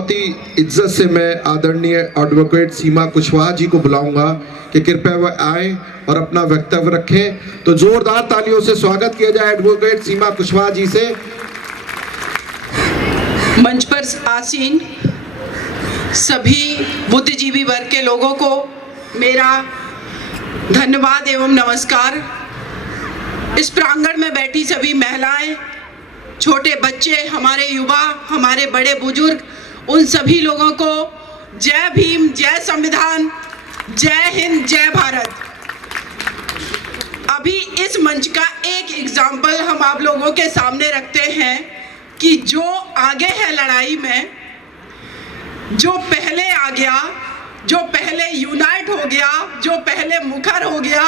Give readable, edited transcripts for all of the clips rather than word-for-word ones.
बहुत ही इज्जत से मैं आदरणीय एडवोकेट सीमा कुशवाहा जी को बुलाऊंगा कि कृपया वह आए और अपना वक्तव्य रखें। तो जोरदार तालियों से स्वागत किया जाए एडवोकेट सीमा कुशवाहा जी से। मंच पर आसीन सभी बुद्धिजीवी वर्ग के लोगों को मेरा धन्यवाद एवं नमस्कार। इस प्रांगण में बैठी सभी महिलाएं, छोटे बच्चे, हमारे युवा, हमारे बड़े बुजुर्ग, उन सभी लोगों को जय भीम, जय संविधान, जय हिंद, जय भारत। अभी इस मंच का एक एग्जाम्पल हम आप लोगों के सामने रखते हैं कि जो आगे है लड़ाई में, जो पहले आ गया, जो पहले यूनाइट हो गया, जो पहले मुखर हो गया,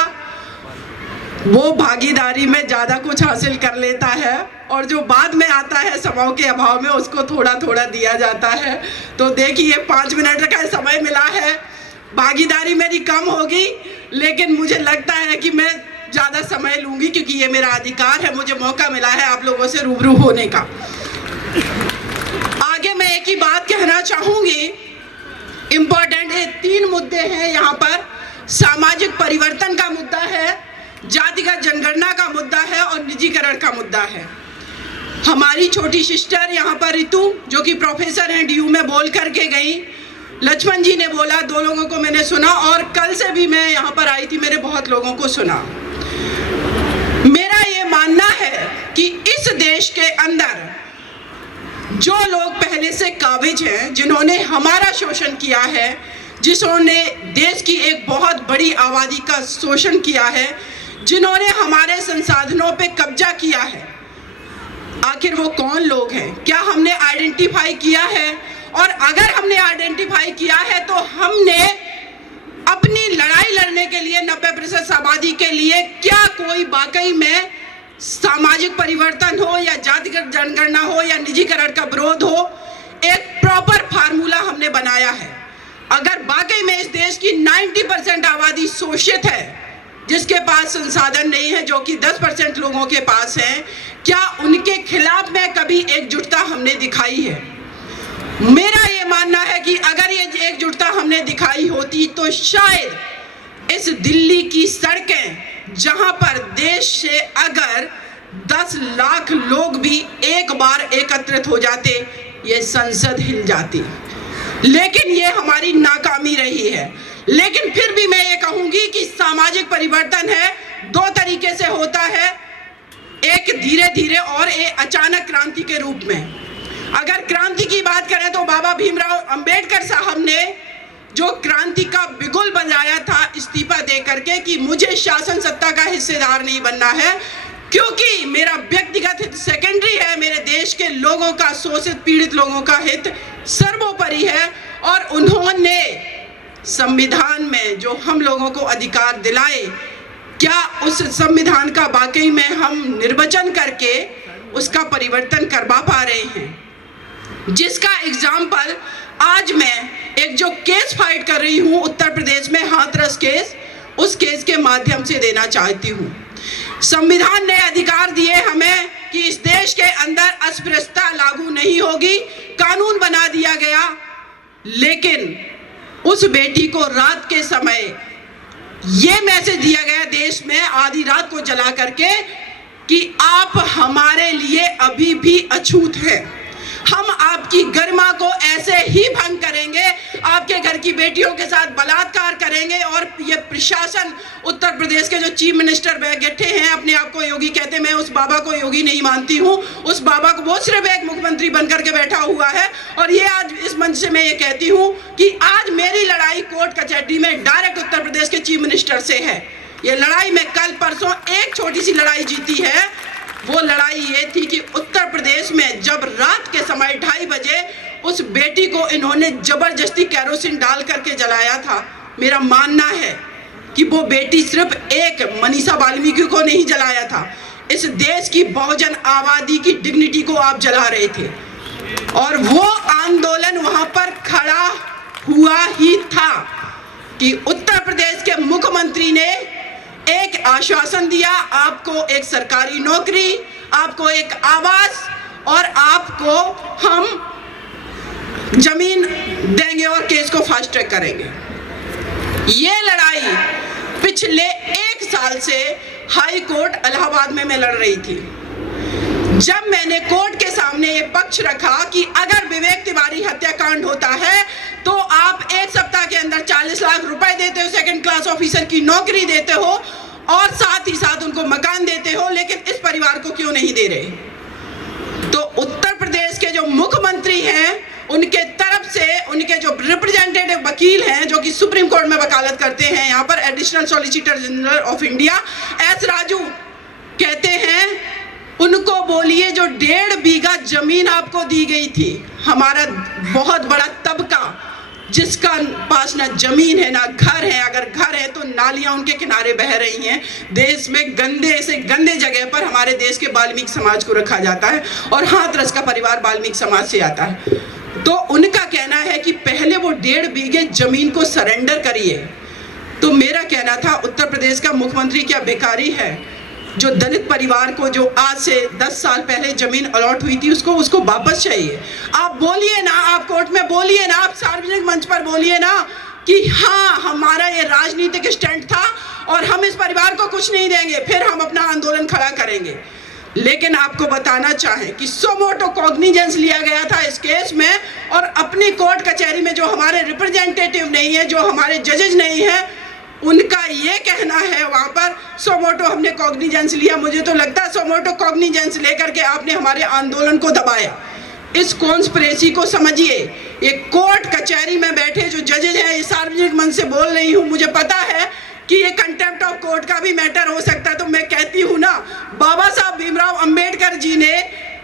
वो भागीदारी में ज़्यादा कुछ हासिल कर लेता है, और जो बाद में आता है समय के अभाव में उसको थोड़ा थोड़ा दिया जाता है। तो देखिए 5 मिनट का समय मिला है, भागीदारी मेरी कम होगी, लेकिन मुझे लगता है कि मैं ज़्यादा समय लूँगी क्योंकि ये मेरा अधिकार है, मुझे मौका मिला है आप लोगों से रूबरू होने का। आगे मैं एक ही बात कहना चाहूँगी, इम्पोर्टेंट है, 3 मुद्दे हैं यहाँ पर। सामाजिक परिवर्तन का मुद्दा है, जातिगत जनगणना का मुद्दा है और निजीकरण का मुद्दा है। हमारी छोटी सिस्टर यहाँ पर ऋतु, जो कि प्रोफेसर हैं DU में, बोल करके गई। लक्ष्मण जी ने बोला, 2 लोगों को मैंने सुना, और कल से भी मैं यहाँ पर आई थी, मेरे बहुत लोगों को सुना। मेरा ये मानना है कि इस देश के अंदर जो लोग पहले से काबिज हैं, जिन्होंने हमारा शोषण किया है, जिन्होंने देश की एक बहुत बड़ी आबादी का शोषण किया है, जिन्होंने हमारे संसाधनों पे कब्जा किया है, आखिर वो कौन लोग हैं? क्या हमने आइडेंटिफाई किया है? और अगर हमने आइडेंटिफाई किया है तो हमने अपनी लड़ाई लड़ने के लिए 90% आबादी के लिए क्या कोई वाकई में सामाजिक परिवर्तन हो या जातिगत जनगणना हो या निजीकरण का विरोध हो, एक प्रॉपर फार्मूला हमने बनाया है? अगर वाकई में इस देश की 90% आबादी शोषित है, जिसके पास संसाधन नहीं है, जो कि 10% लोगों के पास है, क्या उनके खिलाफ में कभी एकजुटता हमने दिखाई है? मेरा ये मानना है कि अगर ये एकजुटता हमने दिखाई होती तो शायद इस दिल्ली की सड़कें, जहां पर देश से अगर 10 लाख लोग भी एक बार एकत्रित हो जाते, ये संसद हिल जाती। लेकिन ये हमारी नाकामी रही है। लेकिन फिर भी मैं ये कहूंगी कि सामाजिक परिवर्तन है, 2 तरीके से होता है, एक धीरे धीरे और एक अचानक क्रांति के रूप में। अगर क्रांति की बात करें तो बाबा भीमराव अंबेडकर साहब ने जो क्रांति का बिगुल बजाया था इस्तीफा दे करके कि मुझे शासन सत्ता का हिस्सेदार नहीं बनना है, क्योंकि मेरा व्यक्तिगत हित सेकेंडरी है, मेरे देश के लोगों का, शोषित पीड़ित लोगों का हित सर्वोपरि है। और उन्होंने संविधान में जो हम लोगों को अधिकार दिलाए, क्या उस संविधान का वाकई में हम निर्वचन करके उसका परिवर्तन करवा पा रहे हैं? जिसका एग्जाम्पल आज मैं एक जो केस फाइट कर रही हूँ उत्तर प्रदेश में, हाथरस केस, उस केस के माध्यम से देना चाहती हूँ। संविधान ने अधिकार दिए हमें कि इस देश के अंदर अस्पृश्यता लागू नहीं होगी, कानून बना दिया गया, लेकिन उस बेटी को रात के समय ये मैसेज दिया गया देश में आधी रात को जला करके कि आप हमारे लिए अभी भी अछूत हैं, हम आपकी गरिमा को ऐसे ही भंग करेंगे, आपके घर की बेटियों के साथ बलात्कार करेंगे। और ये प्रशासन, उत्तर प्रदेश के जो चीफ मिनिस्टर बैठे हैं, अपने आप को योगी कहते, मैं उस बाबा को योगी नहीं मानती हूँ, उस बाबा को, वो सिर्फ एक मुख्यमंत्री बनकर के बैठा हुआ है। और ये आज इस मंच से मैं ये कहती हूँ कि आज मेरी लड़ाई कोर्ट कचहरी में डायरेक्ट उत्तर प्रदेश के चीफ मिनिस्टर से है। ये लड़ाई में कल परसों एक छोटी सी लड़ाई जीती है। वो लड़ाई ये थी कि उत्तर प्रदेश में जब रात के समय 2:30 बजे उस बेटी को इन्होंने जबरदस्ती कैरोसिन डाल करके जलाया था। मेरा मानना है कि वो बेटी सिर्फ एक मनीषा वाल्मीकि को नहीं जलाया था, इस देश की बहुजन आबादी की डिग्निटी को आप जला रहे थे। और वो आंदोलन वहां पर खड़ा हुआ ही था कि उत्तर प्रदेश के मुख्यमंत्री ने एक आश्वासन दिया, आपको एक सरकारी नौकरी, आपको एक आवास और आपको हम जमीन देंगे और केस को फास्ट ट्रैक करेंगे। ये लड़ाई पिछले 1 साल से हाई कोर्ट इलाहाबाद में मैं लड़ रही थी। जब मैंने कोर्ट के सामने ये पक्ष रखा कि अगर विवेक तिवारी हत्याकांड होता है तो आप 1 सप्ताह के अंदर 40 लाख रुपए देते हो, सेकंड क्लास ऑफिसर की नौकरी देते हो और साथ ही साथ उनको मकान देते हो, लेकिन इस परिवार को क्यों नहीं दे रहे? तो उत्तर प्रदेश के जो मुख्यमंत्री हैं उनके तरफ से उनके जो रिप्रेजेंटेटिव वकील हैं जो कि सुप्रीम कोर्ट में वकालत करते हैं, यहाँ पर additional solicitor general of India S Raju कहते हैं उनको बोलिए जो 1.5 बीघा जमीन आपको दी गई थी, हमारा बहुत बड़ा तबका जिसका पास ना जमीन है ना घर है, अगर घर है तो नालियां उनके किनारे बह रही हैं। देश में गंदे से गंदे जगह पर हमारे देश के वाल्मीकि समाज को रखा जाता है और हाथरस का परिवार वाल्मीकि समाज से आता है। तो उनका कहना है कि पहले वो 1.5 बीघे जमीन को सरेंडर करिए। तो मेरा कहना था उत्तर प्रदेश का मुख्यमंत्री क्या भिखारी है जो दलित परिवार को जो आज से 10 साल पहले जमीन अलॉट हुई थी उसको वापस चाहिए? आप बोलिए ना, आप कोर्ट में बोलिए ना, आप सार्वजनिक मंच पर बोलिए ना कि हाँ हमारा ये राजनीतिक स्टैंड था और हम इस परिवार को कुछ नहीं देंगे, फिर हम अपना आंदोलन खड़ा करेंगे। लेकिन आपको बताना चाहें कि सोमोटो कॉग्निजेंस लिया गया था इस केस में और अपनी कोर्ट कचहरी में जो हमारे रिप्रेजेंटेटिव नहीं है, जो हमारे जजेज नहीं है, उनका ये कहना है वहाँ पर सोमोटो हमने कॉग्निजेंस लिया। मुझे तो लगता है सोमोटो कॉग्निजेंस लेकर के आपने हमारे आंदोलन को दबाया। इस कॉन्स्पिरेसी को समझिए। ये कोर्ट कचहरी में बैठे जो जजेज हैं, ये सार्वजनिक मंच से बोल रही हूँ, मुझे पता है कि ये कंटेम्प्ट ऑफ कोर्ट का भी मैटर हो सकता है। तो मैं कहती हूँ ना, बाबा साहब भीमराव अंबेडकर जी ने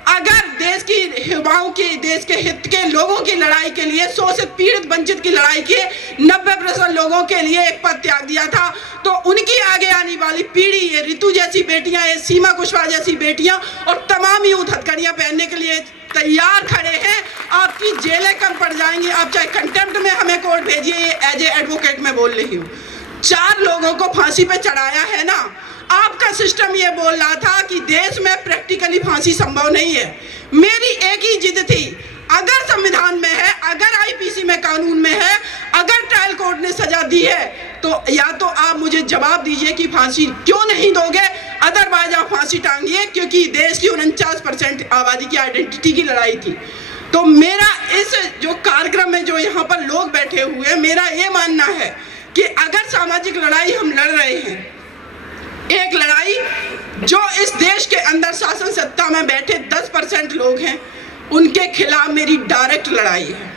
अगर देश की युवाओं की, देश के हित के लोगों की लड़ाई के लिए, शोषित पीड़ित वंचित की लड़ाई के 90% लोगों के लिए एक पद त्याग दिया था, तो उनकी आगे आने वाली पीढ़ी, ये ऋतु जैसी बेटियां, ये सीमा कुशवाहा जैसी बेटियां और तमाम यूथ हथकड़ियां पहनने के लिए तैयार खड़े हैं। आपकी जेलें कम पड़ जाएंगी। आप चाहे कंटेम्प्ट में हमें कोर्ट भेजिए, ये एज ए एडवोकेट मैं बोल रही हूँ। 4 लोगों को फांसी पे चढ़ाया है ना। आपका सिस्टम ये बोल रहा था कि देश में प्रैक्टिकली फांसी संभव नहीं है। मेरी एक ही जिद थी, अगर संविधान में है, अगर आईपीसी में कानून में है, अगर ट्रायल कोर्ट ने सजा दी है, तो या तो आप मुझे जवाब दीजिए कि फांसी क्यों नहीं दोगे, अदरवाइज आप फांसी टांगिए, क्योंकि देश की 49% आबादी की आइडेंटिटी की लड़ाई थी। तो मेरा इस जो कार्यक्रम में जो यहाँ पर लोग बैठे हुए, मेरा ये मानना है कि अगर सामाजिक लड़ाई हम लड़ रहे हैं, एक लड़ाई जो इस देश के अंदर शासन सत्ता में बैठे 10% लोग हैं, उनके खिलाफ मेरी डायरेक्ट लड़ाई है।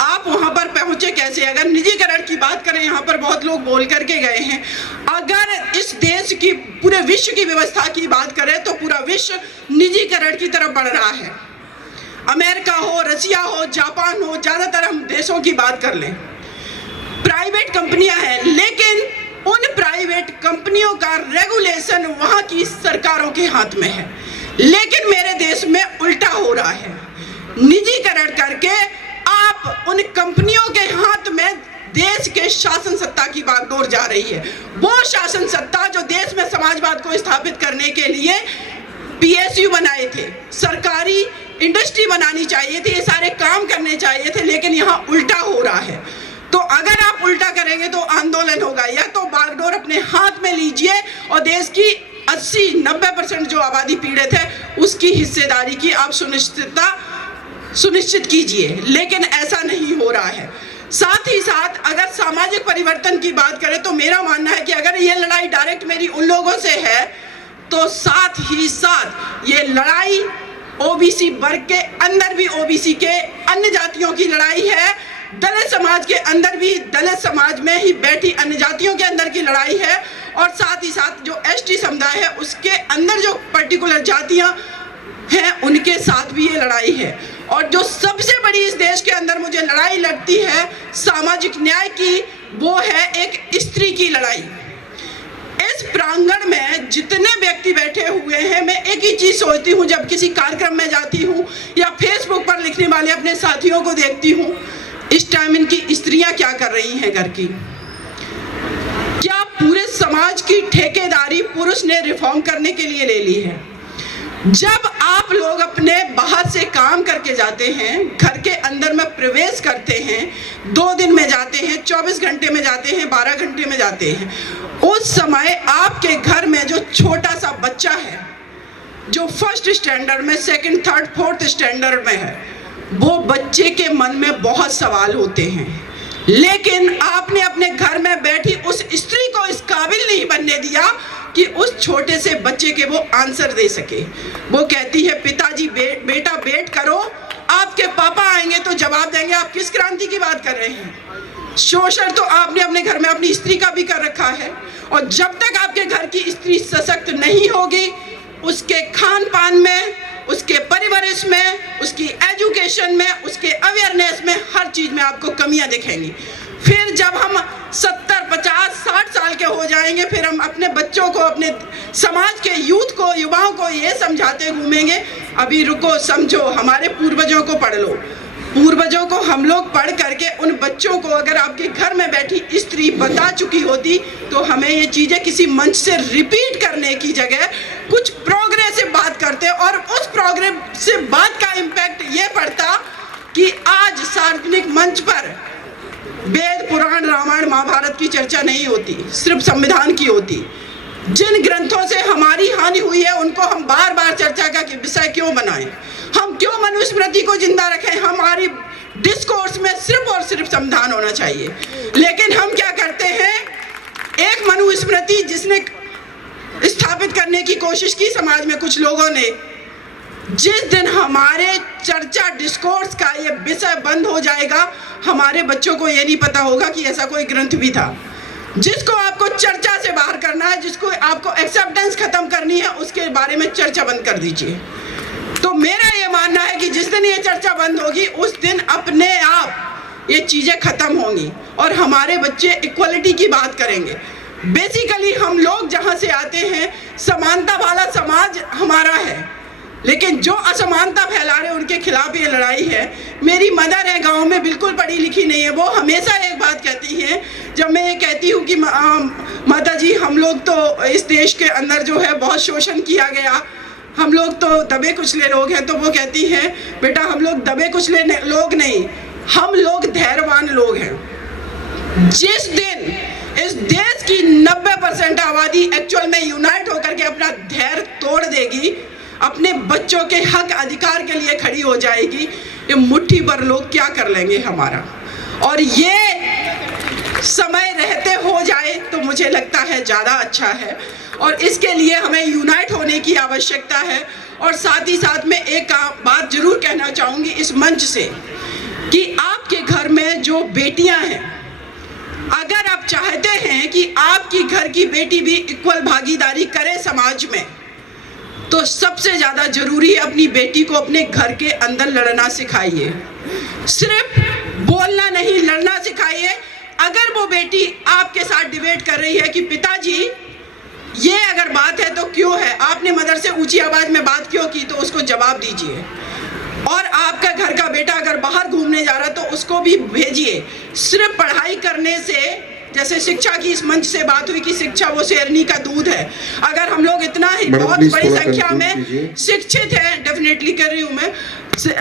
आप वहां पर पहुंचे कैसे? अगर निजीकरण की बात करें, यहाँ पर बहुत लोग बोल करके गए हैं, अगर इस देश की, पूरे विश्व की व्यवस्था की बात करें तो पूरा विश्व निजीकरण की तरफ बढ़ रहा है। अमेरिका हो, रसिया हो, जापान हो, ज्यादातर हम देशों की बात कर लें, प्राइवेट कंपनियां हैं, लेकिन उन प्राइवेट कंपनियों का रेगुलेशन वहां की सरकारों के हाथ में है। लेकिन मेरे देश में उल्टा हो रहा है। निजीकरण करके आप उन कंपनियों के हाथ में देश के शासन सत्ता की बागडोर जा रही है। वो शासन सत्ता जो देश में समाजवाद को स्थापित करने के लिए पीएसयू बनाए थे, सरकारी इंडस्ट्री बनानी चाहिए थी, ये सारे काम करने चाहिए थे, लेकिन यहाँ उल्टा हो रहा है। तो अगर आप उल्टा करेंगे तो आंदोलन होगा। या तो बागडोर अपने हाथ में लीजिए और देश की 80-90% जो आबादी पीड़ित है उसकी हिस्सेदारी की आप सुनिश्चित कीजिए, लेकिन ऐसा नहीं हो रहा है। साथ ही साथ अगर सामाजिक परिवर्तन की बात करें तो मेरा मानना है कि अगर ये लड़ाई डायरेक्ट मेरी उन लोगों से है, तो साथ ही साथ ये लड़ाई ओबीसी वर्ग के अंदर भी ओबीसी के अन्य जातियों की लड़ाई है, दलित समाज के अंदर भी दलित समाज में ही बैठी अन्य जातियों के अंदर की लड़ाई है, और साथ ही साथ जो एसटी समुदाय है उसके अंदर जो पर्टिकुलर जातियां हैं उनके साथ भी ये लड़ाई है। और जो सबसे बड़ी इस देश के अंदर मुझे लड़ाई लगती है सामाजिक न्याय की, वो है एक स्त्री की लड़ाई। इस प्रांगण में जितने व्यक्ति बैठे हुए हैं, मैं एक ही चीज सोचती हूँ जब किसी कार्यक्रम में जाती हूँ या फेसबुक पर लिखने वाले अपने साथियों को देखती हूँ, इस टाइम इनकी स्त्रियां क्या कर रही हैं घर की? क्या पूरे समाज की ठेकेदारी पुरुष ने रिफॉर्म करने के लिए ले ली है? जब आप लोग अपने बाहर से काम करके जाते हैं, घर के अंदर में प्रवेश करते हैं, 2 दिन में जाते हैं, 24 घंटे में जाते हैं, 12 घंटे में जाते हैं, उस समय आपके घर में जो छोटा सा बच्चा है, जो फर्स्ट स्टैंडर्ड में, सेकंड, थर्ड, फोर्थ स्टैंडर्ड में है, वो बच्चे के मन में बहुत सवाल होते हैं, लेकिन आपने अपने घर में बैठी उस स्त्री को इस काबिल नहीं बनने दिया कि उस छोटे से बच्चे के वो आंसर दे सके। वो कहती है, पिताजी बेटा वेट करो, आपके पापा आएंगे तो जवाब देंगे। आप किस क्रांति की बात कर रहे हैं? शोषण तो आपने अपने घर में अपनी स्त्री का भी कर रखा है, और जब तक आपके घर की स्त्री सशक्त नहीं होगी, उसके खान पान में, उसके परिवरिश में, उसकी एजुकेशन में, उसके अवेयरनेस में, हर चीज में आपको कमियां दिखेंगी। फिर जब हम 70, 50, 60 साल के हो जाएंगे, फिर हम अपने बच्चों को, अपने समाज के यूथ को, युवाओं को ये समझाते घूमेंगे, अभी रुको, समझो, हमारे पूर्वजों को पढ़ लो। पूर्वजों को हम लोग पढ़ करके उन बच्चों को अगर आपके घर में बैठी स्त्री बता चुकी होती, तो हमें ये चीजें किसी मंच से रिपीट करने की जगह कुछ प्रोग्रेसिव बात करते, और उस प्रोग्रेसिव बात का इम्पैक्ट ये पड़ता कि आज सार्वजनिक मंच पर वेद, पुराण, रामायण, महाभारत की चर्चा नहीं होती, सिर्फ संविधान की होती। जिन ग्रंथों से हमारी हानि हुई है, उनको हम बार बार चर्चा का विषय क्यों बनाएं? हम क्यों मनुस्मृति को जिंदा रखें? हमारी डिस्कोर्स में सिर्फ और सिर्फ संविधान होना चाहिए, लेकिन हम क्या करते हैं? एक मनुस्मृति जिसने स्थापित करने की कोशिश की समाज में कुछ लोगों ने, जिस दिन हमारे चर्चा डिस्कोर्स का ये विषय बंद हो जाएगा, हमारे बच्चों को ये नहीं पता होगा कि ऐसा कोई ग्रंथ भी था। जिसको आपको चर्चा से बाहर करना है, जिसको आपको एक्सेप्टेंस खत्म करनी है, उसके बारे में चर्चा बंद कर दीजिए। तो मेरा ये मानना है कि जिस दिन ये चर्चा बंद होगी, उस दिन अपने आप ये चीजें खत्म होंगी और हमारे बच्चे इक्वलिटी की बात करेंगे। बेसिकली हम लोग जहाँ से आते हैं, समानता वाला समाज हमारा है, लेकिन जो असमानता फैला रहे उनके खिलाफ ये लड़ाई है। मेरी मदर है, गांव में, बिल्कुल पढ़ी लिखी नहीं है, वो हमेशा एक बात कहती है, जब मैं ये कहती हूँ कि माता जी, हम लोग तो इस देश के अंदर जो है बहुत शोषण किया गया, हम लोग तो दबे कुचले लोग हैं, तो वो कहती है, बेटा हम लोग दबे कुचले लोग नहीं, हम लोग धैर्यवान लोग हैं। जिस दिन इस देश की 90% आबादी एक्चुअल में यूनाइट होकर के अपना धैर्य तोड़ देगी, अपने बच्चों के हक अधिकार के लिए खड़ी हो जाएगी, ये मुट्ठी भर लोग क्या कर लेंगे हमारा। और ये समय रहते हो जाए तो मुझे लगता है ज़्यादा अच्छा है, और इसके लिए हमें यूनाइट होने की आवश्यकता है। और साथ ही साथ में एक बात जरूर कहना चाहूँगी इस मंच से, कि आपके घर में जो बेटियां हैं, अगर आप चाहते हैं कि आपकी घर की बेटी भी इक्वल भागीदारी करे समाज में, तो सबसे ज्यादा जरूरी है अपनी बेटी को अपने घर के अंदर लड़ना सिखाइए। सिर्फ बोलना नहीं, लड़ना सिखाइए। अगर वो बेटी आपके साथ डिबेट कर रही है कि पिताजी ये अगर बात है तो क्यों है, आपने मदर से ऊंची आवाज में बात क्यों की, तो उसको जवाब दीजिए। और आपका घर का बेटा अगर बाहर घूमने जा रहा है तो उसको भी भेजिए। सिर्फ पढ़ाई करने से, जैसे शिक्षा की इस मंच से बात हुई कि शिक्षा वो शेरनी का दूध है, अगर हम लोग इतना ही बहुत बड़ी संख्या में शिक्षित हैं, डेफिनेटली कर रही हूँ मैं,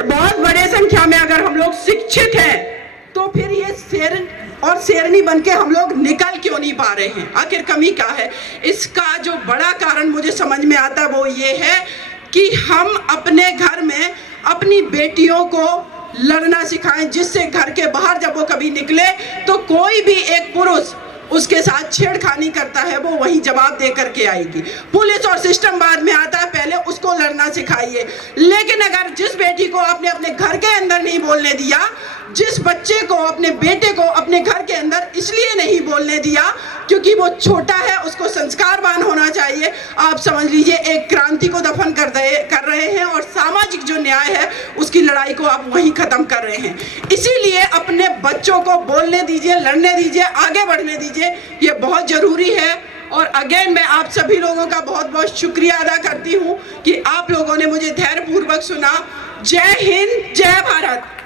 बहुत बड़े संख्या में अगर हम लोग शिक्षित हैं, तो फिर ये शेर और शेरनी बन के हम लोग निकल क्यों नहीं पा रहे हैं? आखिर कमी क्या है? इसका जो बड़ा कारण मुझे समझ में आता है वो ये है कि हम अपने घर में अपनी बेटियों को लड़ना सिखाएं, जिससे घर के बाहर जब वो कभी निकले तो कोई भी एक पुरुष उसके साथ छेड़खानी करता है, वो वही जवाब दे करके आएगी। पुलिस और सिस्टम बाद में आता है, पहले उसको लड़ना सिखाइए। लेकिन अगर जिस बेटी को आपने अपने घर के अंदर नहीं बोलने दिया, जिस बच्चे को, अपने बेटे को अपने घर के अंदर इसलिए नहीं बोलने दिया क्योंकि वो छोटा है, उसको संस्कारवान होना चाहिए, आप समझ लीजिए एक क्रांति को दफन कर रहे हैं और सामाजिक जो न्याय है उसकी लड़ाई को आप वहीं खत्म कर रहे हैं। इसीलिए अपने बच्चों को बोलने दीजिए, लड़ने दीजिए, आगे बढ़ने दीजिए, ये बहुत जरूरी है। और अगेन मैं आप सभी लोगों का बहुत बहुत शुक्रिया अदा करती हूँ कि आप लोगों ने मुझे धैर्यपूर्वक सुना। जय हिंद, जय भारत।